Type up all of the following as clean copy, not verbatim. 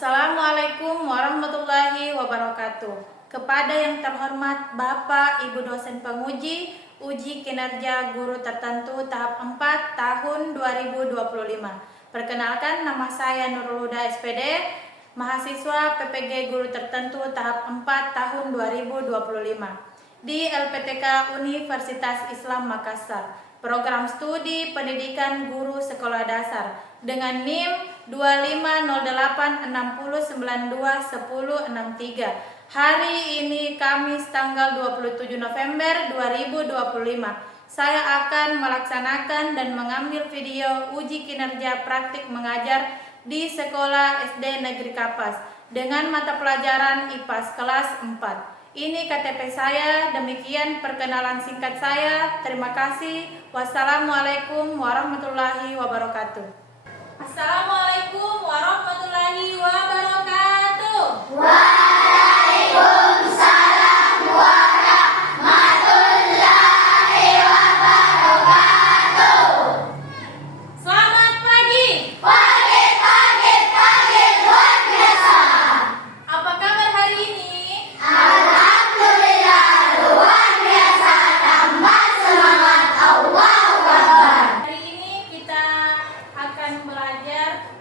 Assalamualaikum warahmatullahi wabarakatuh. Kepada yang terhormat Bapak Ibu dosen penguji uji kinerja guru tertentu tahap 4 tahun 2025. Perkenalkan, nama saya Nurul Huda SPD, mahasiswa PPG guru tertentu tahap 4 tahun 2025 di LPTK Universitas Islam Makassar. Program studi pendidikan guru sekolah dasar dengan NIM 250860921063. Hari ini Kamis tanggal 27 November 2025. Saya akan melaksanakan dan mengambil video uji kinerja praktik mengajar di Sekolah SD Negeri Kapas dengan mata pelajaran IPAS kelas 4. Ini KTP saya, demikian perkenalan singkat saya. Terima kasih. Wassalamualaikum warahmatullahi wabarakatuh. Assalamualaikum warahmatullahi wabarakatuh. Waalaikumsalam warahmatullahi wabarakatuh. Selamat pagi. Pagi luar biasa. Apa kabar hari ini? Alhamdulillah luar biasa, tambah semangat. Allahu Akbar. Hari ini kita akan belajar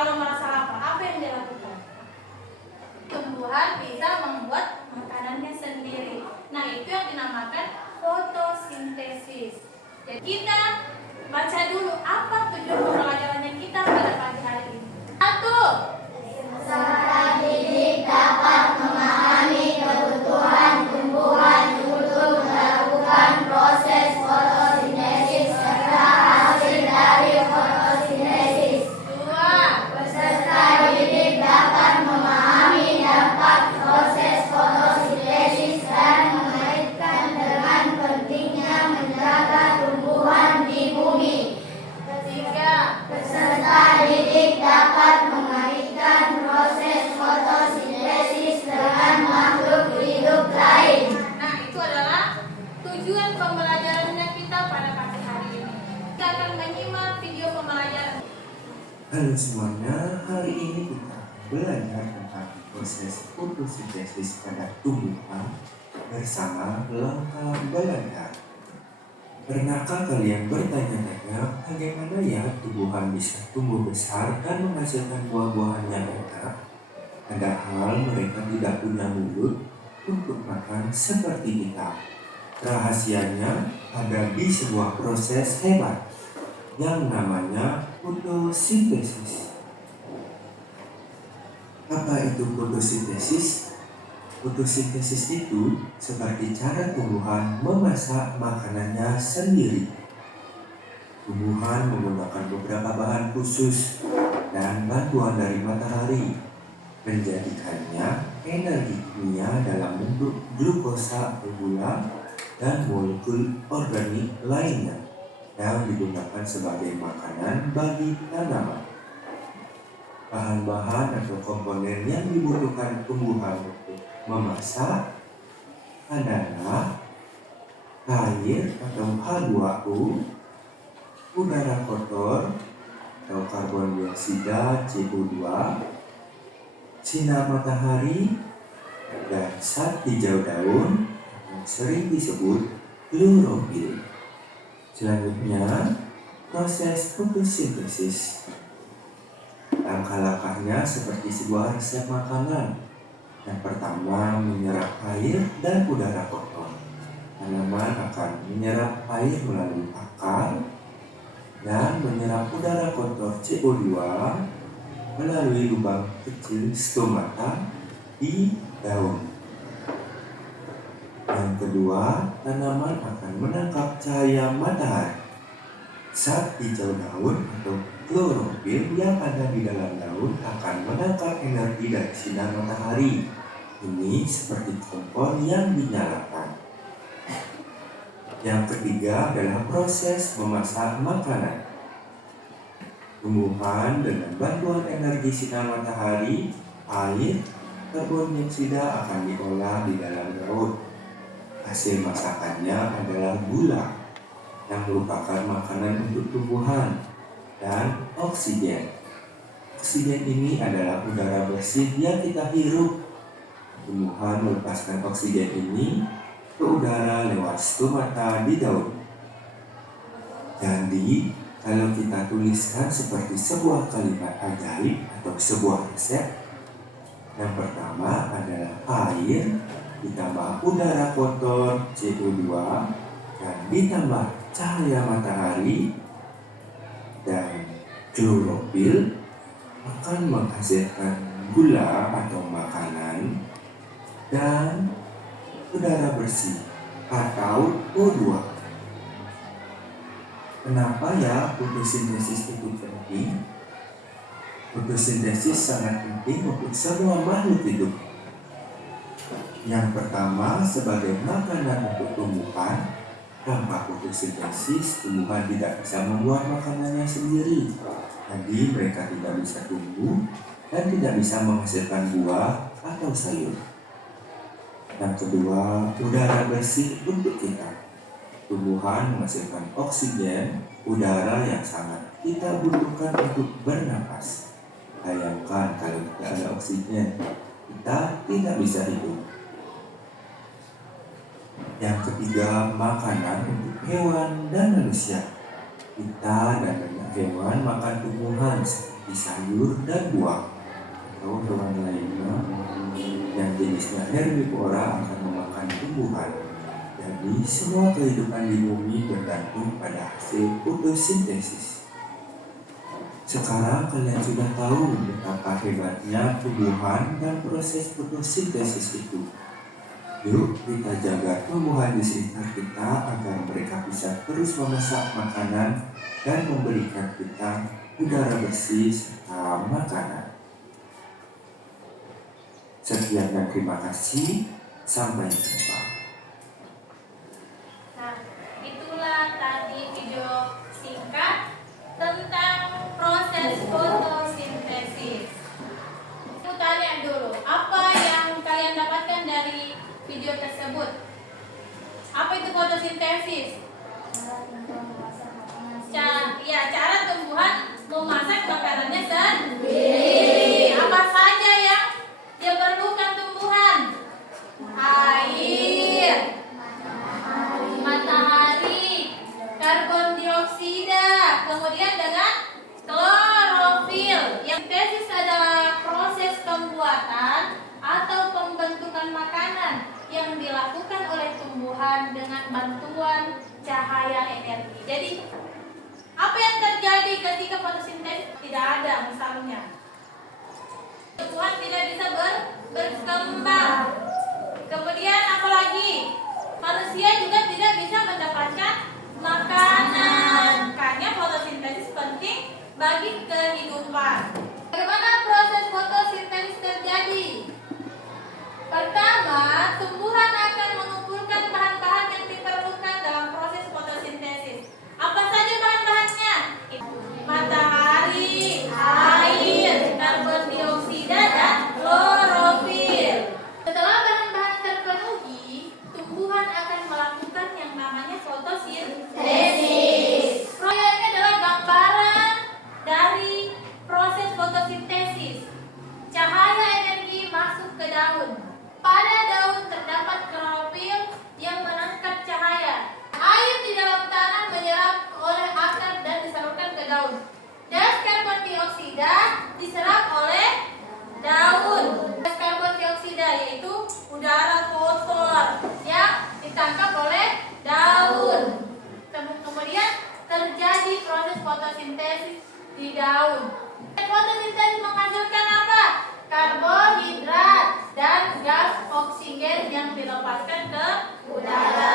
Kalau merasa lapar, apa yang dia lakukan? Tumbuhan bisa membuat makanannya sendiri. Nah, itu yang dinamakan fotosintesis. Jadi kita baca dulu apa tujuan pembelajarannya kita pada pagi hari ini. 1. Peserta didik dapat memahami kebutuhan tumbuhan untuk melakukan proses fotosintesis serta hasil dari fotosintesis. 2. Peserta didik dapat memahami dampak proses fotosintesis dan mengaitkan dengan pentingnya menjaga tumbuhan di bumi. 3. Peserta didik dapat mengaitkan proses fotosintesis dengan makhluk hidup lain. Nah, itu adalah tujuan pembelajarannya kita pada pagi hari ini. Kita akan menyimak video pembelajaran. Halo semuanya, hari ini kita belajar tentang proses fotosintesis pada tumbuhan bersama langkah belajar. Pernahkah kalian bertanya-tanya bagaimana ya tumbuhan bisa tumbuh besar dan menghasilkan buah-buahan yang enak? Padahal mereka tidak punya mulut untuk makan seperti kita. Rahasianya ada di sebuah proses hebat yang namanya fotosintesis. Apa itu fotosintesis? Fotosintesis itu seperti cara tumbuhan memasak makanannya sendiri. Tumbuhan menggunakan beberapa bahan khusus dan bantuan dari matahari, menjadikannya energi kimia dalam bentuk glukosa atau gula dan molekul organik lainnya yang digunakan sebagai makanan bagi tanaman. Bahan-bahan atau komponen yang dibutuhkan tumbuhan untuk memasak adalah air atau H2O, udara kotor atau karbon dioksida CO2, sinar matahari, dan zat hijau daun yang sering disebut klorofil. Selanjutnya, proses fotosintesis. Langkah-langkahnya seperti sebuah resep makanan. Yang pertama, menyerap air dan udara kotor. Tanaman akan menyerap air melalui akar dan menyerap udara kotor CO2 melalui lubang kecil stomata di daun. Yang kedua, tanaman akan menangkap cahaya matahari. Zat hijau daun atau klorofil yang ada di dalam daun akan menangkap energi dari sinar matahari. Ini seperti kompor yang dinyalakan. Yang ketiga adalah proses memasak makanan. Tumbuhan dengan bantuan energi sinar matahari, air, karbon dioksida akan diolah di dalam daun. Hasil masakannya adalah gula yang merupakan makanan untuk tumbuhan, dan oksigen. Oksigen ini adalah udara bersih yang kita hirup. Tumbuhan melepaskan oksigen ini ke udara lewat stomata di daun. Jadi, kalau kita tuliskan seperti sebuah kalimat ajaib atau sebuah resep, yang pertama adalah air ditambah udara kotor CO2 dan ditambah cahaya matahari dan klorofil akan menghasilkan gula atau makanan dan udara bersih atau O2. Kenapa ya fotosintesis itu penting? Fotosintesis sangat penting untuk semua makhluk hidup. Yang pertama, sebagai makanan untuk tumbuhan. Tanpa fotosintesis, tumbuhan tidak bisa membuat makanannya sendiri. Jadi mereka tidak bisa tumbuh dan tidak bisa menghasilkan buah atau sayur. Yang kedua, udara bersih untuk kita. Tumbuhan menghasilkan oksigen, udara yang sangat kita butuhkan untuk bernapas. Bayangkan kalau tidak ada oksigen, kita tidak bisa hidup. Yang ketiga, makanan untuk hewan dan manusia. Kita dan banyak hewan makan tumbuhan seperti seperti sayur dan buah atau hewan lainnya yang jenisnya herbivora akan memakan tumbuhan. Jadi semua kehidupan di bumi bergantung pada hasil fotosintesis. Sekarang kalian sudah tahu betapa hebatnya tumbuhan dan proses fotosintesis itu. Yuk kita jaga tumbuhan di sekitar kita agar mereka bisa terus memasak makanan dan memberikan kita udara bersih serta makanan. Sekian dan terima kasih. Sampai jumpa. Nah, itulah tadi video singkat tentang proses fotosintesis. Aku tanya dulu, apa yang kalian dapatkan dari video tersebut? Apa itu fotosintesis? Cara tumbuhan memasak makanannya sendiri. Apa saja yang diperlukan tumbuhan? Air, matahari, karbon dioksida, kemudian dengan klorofil. Yang sintesis adalah proses pembuatan atau pembentukan makanan yang dilakukan oleh tumbuhan dengan bantuan cahaya energi. Jadi, apa yang terjadi ketika fotosintesis? Tidak ada misalnya. Tumbuhan tidak bisa berkembang. Kemudian apalagi? Manusia juga tidak bisa mendapatkan makanan. Makanya fotosintesis penting bagi kehidupan. Bagaimana proses fotosintesis terjadi? Pertama, tumbuhan akan mengumpulkan bahan-bahan yang diperlukan dalam proses fotosintesis. Apa saja bahan-bahannya? Matahari, air, karbon dioksida, dan klorofil. Setelah bahan-bahan terpenuhi, tumbuhan akan melakukan yang namanya fotosintesis. Proyeknya adalah gambaran dari proses fotosintesis. Cahaya energi masuk ke daun. Pada daun terdapat klorofil yang menangkap cahaya. Air di dalam tanah menyerap oleh akar dan disalurkan ke daun. Gas karbon dioksida diserap oleh daun. Gas karbon dioksida yaitu udara kotor yang ditangkap oleh daun. Kemudian terjadi proses fotosintesis di daun. Fotosintesis menghasilkan apa? Karbohidrat dan gas oksigen yang dilepaskan ke udara.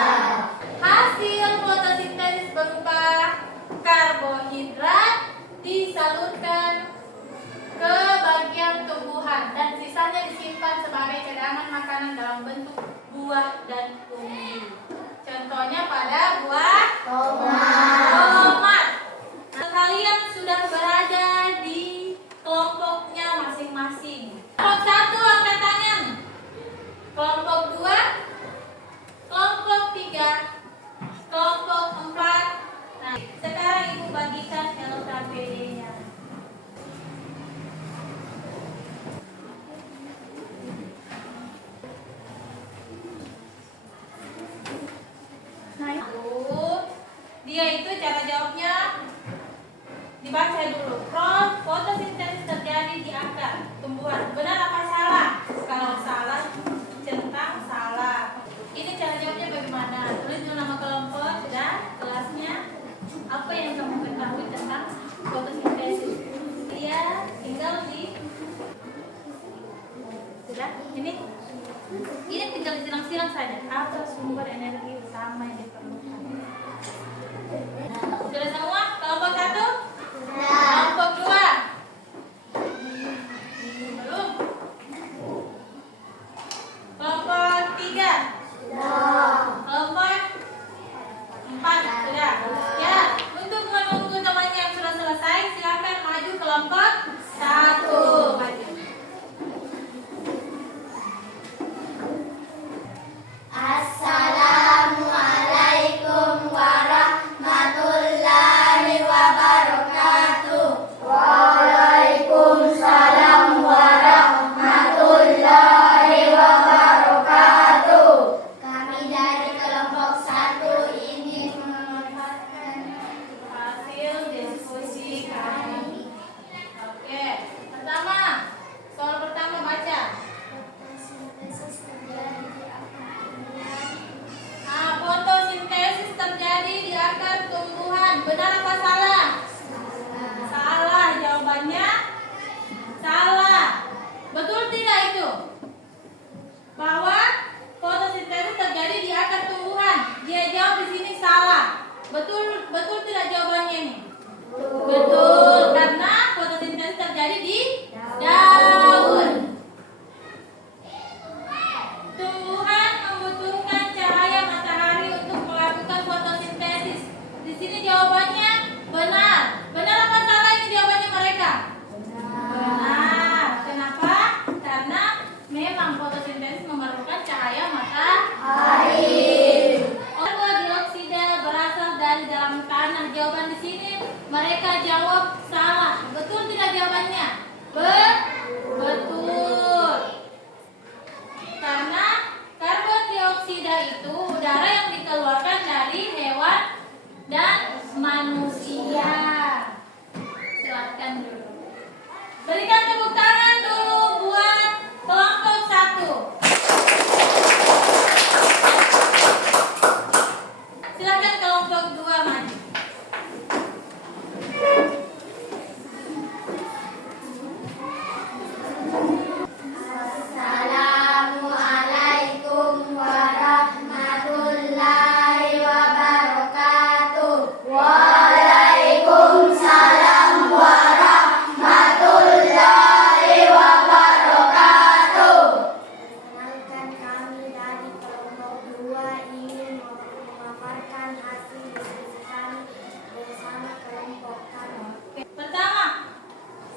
Hasil fotosintesis berupa karbohidrat disalurkan ke bagian tumbuhan dan sisanya disimpan sebagai cadangan makanan dalam bentuk buah dan umbi. Contohnya pada buah tomat. Kalian sudah berada di kelompoknya masing-masing. Kelompok 1 angkat tangan. Kelompok 2, kelompok 3, kelompok 4. Nah, sekarang Ibu bagikan LKPD-nya. Nah, dia itu cara jawabnya dibaca dulu. Fotosintesis terjadi di akar tumbuhan. Benar apa salah? Kalau salah, centang salah. Ini cara jawabnya bagaimana? Tulis dulu nama kelompok dan kelasnya. Apa yang kamu ketahui tentang fotosintesis? Dia tinggal di sudah ini tinggal silang-silang saja. Apa sumber energi utama yang diperlukan? Sudah semua? Kelompok 1? Kelompok 2? Belum? Kelompok 3? Kelompok 4? Sudah? Ya, untuk menunggu temannya yang sudah selesai, silakan maju kelompok 1. Maju. Assalamualaikum terjadi di daun. Tumbuhan membutuhkan cahaya matahari untuk melakukan fotosintesis. Di sini jawabannya benar. Benar apa salah ini jawabannya mereka? Benar. Kenapa? Karena memang fotosintesis memerlukan cahaya matahari. Dioksida berasal dari dalam tanah. Jawaban di sini mereka jawab salah. Betul tidak jawabannya? Betul. Karena karbon dioksida itu udara yang dikeluarkan dari hewan dan manusia. Silakan dulu. Berikan tepuk tangan dulu buat kelompok 1. Silakan kelompok 2 maju. Assalamualaikum warahmatullahi wabarakatuh. Waalaikumsalam warahmatullahi wabarakatuh. Perkenalkan, kami dari kelompok 2 ingin memaparkan hasil diskusi kami bersama kelompok kami. Pertama,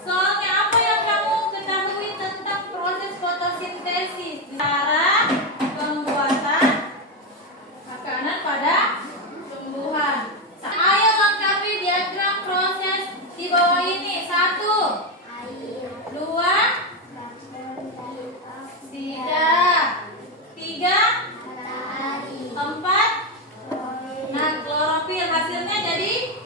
soalnya apa yang kamu ketahui tentang proses fotosintesis? Cara pembuatan makanan pada tumbuhan. Ayo lengkapi diagram proses di bawah ini. 1, 2, tidak, 3, 4. Nah, klorofil hasilnya jadi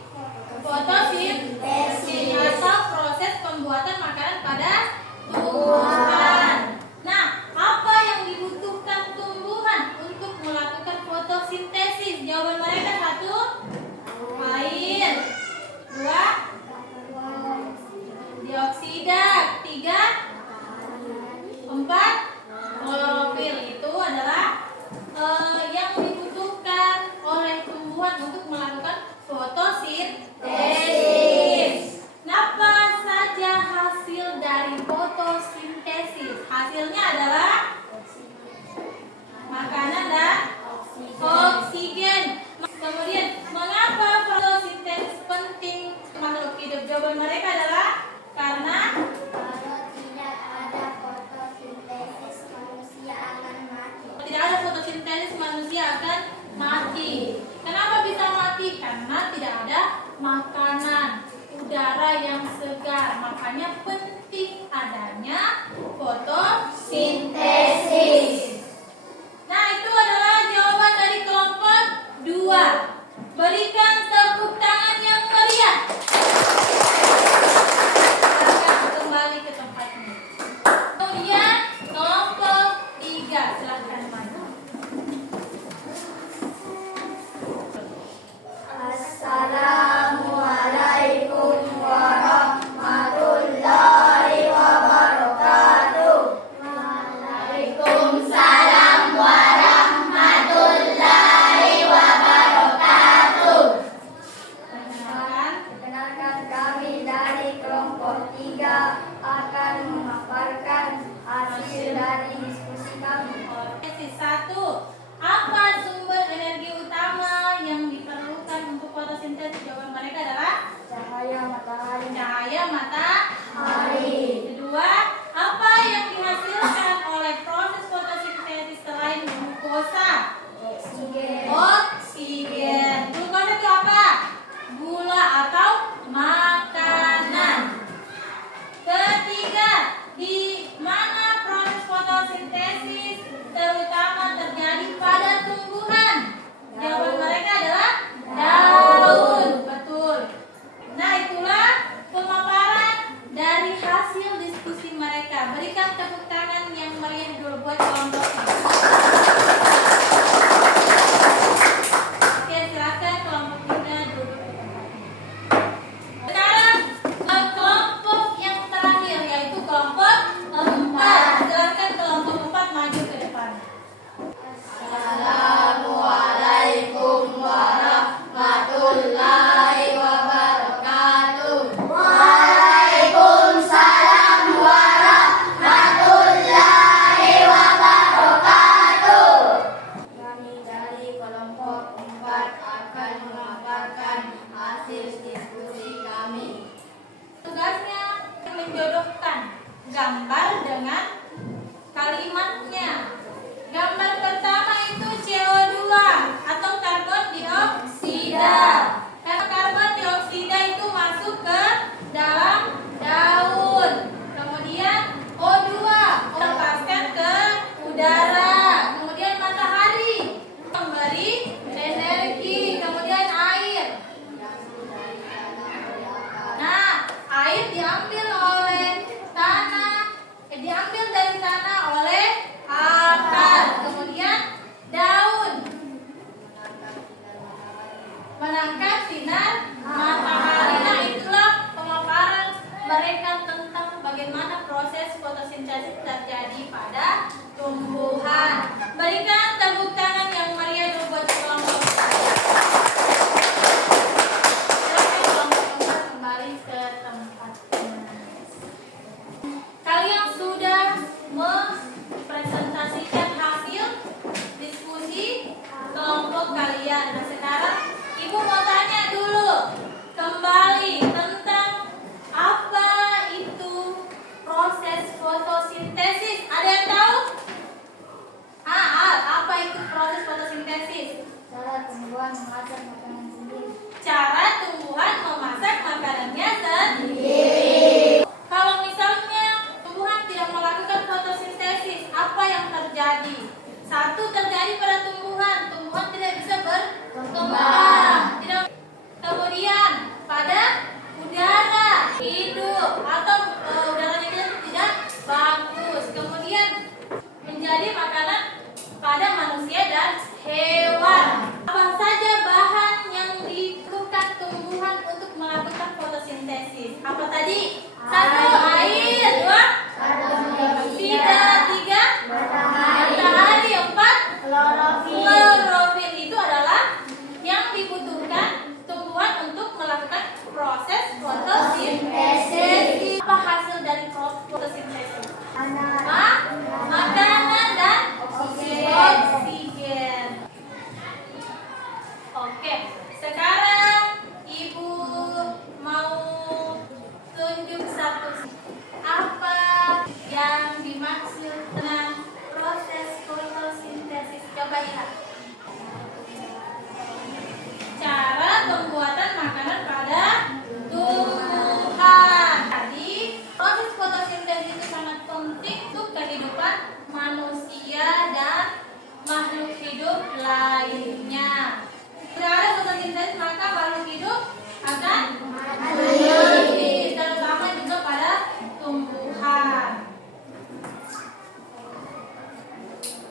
fotosintesis atau proses pembuatan makanan pada tumbuhan. Nah, apa yang dibutuhkan tumbuhan untuk melakukan fotosintesis? Jawaban mereka 1, air, 2, dioksida, 3, 4, klorofil. Itu adalah yang dibutuhkan oleh tumbuhan untuk melakukan fotosintesis. Apa saja hasil dari fotosintesis? Hasilnya adalah makanan dan oksigen. Kemudian, mengapa fotosintesis penting makhluk hidup? Jawaban mereka adalah karena Kalau tidak ada fotosintesis, manusia akan mati. tidak ada fotosintesis manusia akan mati. Kenapa bisa mati? Karena tidak ada makanan, udara yang segar. Makanya penting adanya fotosintesis. Nah, itu adalah jawaban dari kelompok 2. Berikan tepuk tangan yang meriah. Silakan kembali ke tempatnya. Kemudian kelompok 3, silakan maju. Assalamualaikum warahmatullahi wabarakatuh. Waalaikumsalam warahmatullahi wabarakatuh. Perkenalkan, kami dari kelompok 3 akan memaparkan hasil dari diskusi kami. Fotosintesis 1. Apa sumber energi utama yang diperlukan untuk fotosintesis? Jawaban mereka adalah Cahaya matahari. cahaya matahari. Kedua, apa yang dihasilkan oleh proses fotosintesis selain glukosa? Oksigen. Oksigen. Glukosa itu apa? Gula atau makanan. Ketiga, di mana proses fotosintesis terutama terjadi pada tumbuhan? Jawaban mereka adalah daun. Betul. Nah, itulah pemaparan dari hasil diskusi mereka. Berikan tepuk tangan yang meriah dulu buat kelompok ini. Oke, silakan kelompok 3 duduk di tempatnya. Sekarang ke kelompok yang terakhir, yaitu kelompok 4. Silakan kelompok 4 maju ke depan. Assalamualaikum warahmatullahi wabarakatuh. Waalaikumsalam gambar dengan kalimatnya. Gambar pertama itu CO2 atau karbon dioksida. Karena karbon dioksida itu masuk ke dalam daun. Kemudian O2 melepaskan ke udara. Kemudian matahari memberi energi. Kemudian air. Nah, air diambil oleh tanah, diambil dari tanah oleh akar. Kemudian daun menangkap sinar matahari. Nah, itulah pemaparan mereka tentang bagaimana proses fotosintesis terjadi pada tumbuhan. Berikan tepuk tangan yang meriah dulu buat kelompok saya. Silakan kelompok kembali ke tempatnya. Kalian sudah mempresentasikan hasil diskusi kelompok kalian. Nah, sekarang Ibu mau tanya dulu kembali tentang apa itu proses fotosintesis. Ada yang tahu? Apa itu proses fotosintesis? Cara tumbuhan memasak makanan sendiri. Cara tumbuhan memasak makanannya sendiri. Kalau misalnya tumbuhan tidak melakukan fotosintesis, apa yang terjadi? Satu, terjadi pada tumbuhan tidak bisa berkembang. Kemudian pada udara hidup atau udaranya kita tidak bagus. Kemudian menjadi makanan pada manusia dan hewan. Apa saja bahan yang diperlukan tumbuhan untuk melakukan fotosintesis? Apa tadi? Satu, air. Dua, oksida. Tiga, matahari. Empat, klorofil. Itu adalah yang dibutuhkan tumbuhan untuk melakukan proses fotosintesis. Apa hasil dari fotosintesis? Makanan dan oksigen. Oke, sekarang Ibu mau tunjuk satu apa yang dimaksud dengan proses fotosintesis. Coba lihat. Cara pembuatan makanan pada tumbuhan. Jadi, proses fotosintesis itu sangat penting untuk kehidupan manusia dan makhluk hidup lainnya. Jika ada fotosintesis, maka makhluk hidup akan mati, terutama juga pada tumbuhan.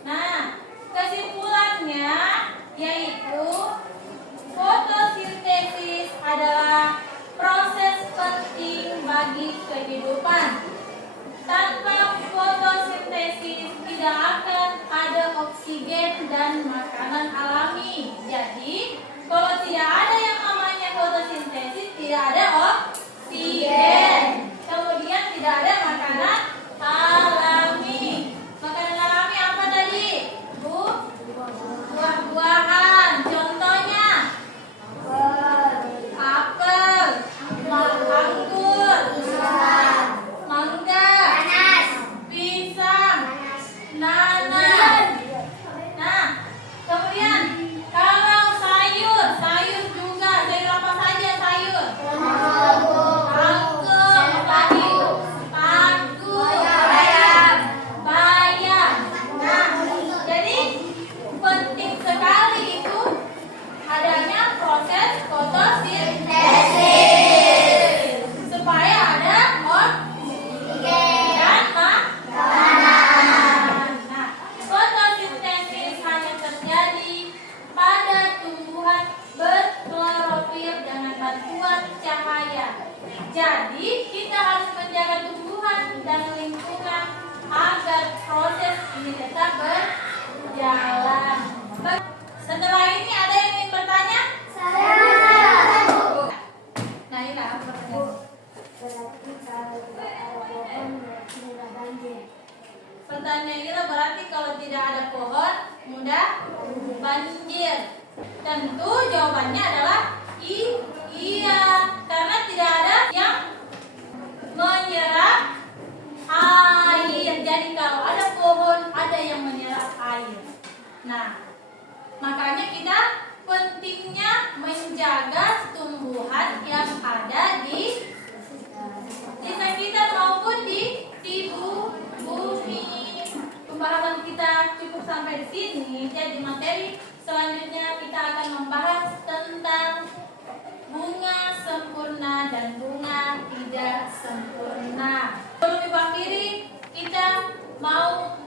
Nah, kesimpulannya yaitu fotosintesis adalah proses penting bagi kehidupan. Tanpa fotosintesis tidak akan ada oksigen dan makanan alami. Jadi, kalau tidak ada yang namanya fotosintesis, tidak ada oksigen. Kemudian tidak ada makanan alami. Makanan alami apa tadi? Buah-buahan. Contohnya apel, anggur, mangga, pisang, nanas. Nah, kemudian kalau sayur juga, sayur apa saja sayur? Kangkung, padu, bayam. Nah, jadi penting sekali itu adanya proses fotosintesis supaya ada oksigen dan makanan. Nah, fotosintesis hanya terjadi pada tumbuhan berklorofil dengan bantuan cahaya. Jadi, kita harus menjaga tumbuhan dan lingkungan agar proses ini tetap berjalan. Setelah ini ada yang ingin bertanya? Nah, ini apa pertanyaan? Berarti kalau tidak ada pohon mudah banjir. Pertanyaan kita berarti kalau tidak ada pohon mudah banjir. Tentu jawabannya adalah iya, karena tidak ada yang menyerap Nah, makanya kita pentingnya menjaga tumbuhan yang ada di kita maupun di bumi. Pembahasan kita cukup sampai di sini. Jadi materi selanjutnya kita akan membahas tentang bunga sempurna dan bunga tidak sempurna. Sebelum Ibu akhiri, kita mau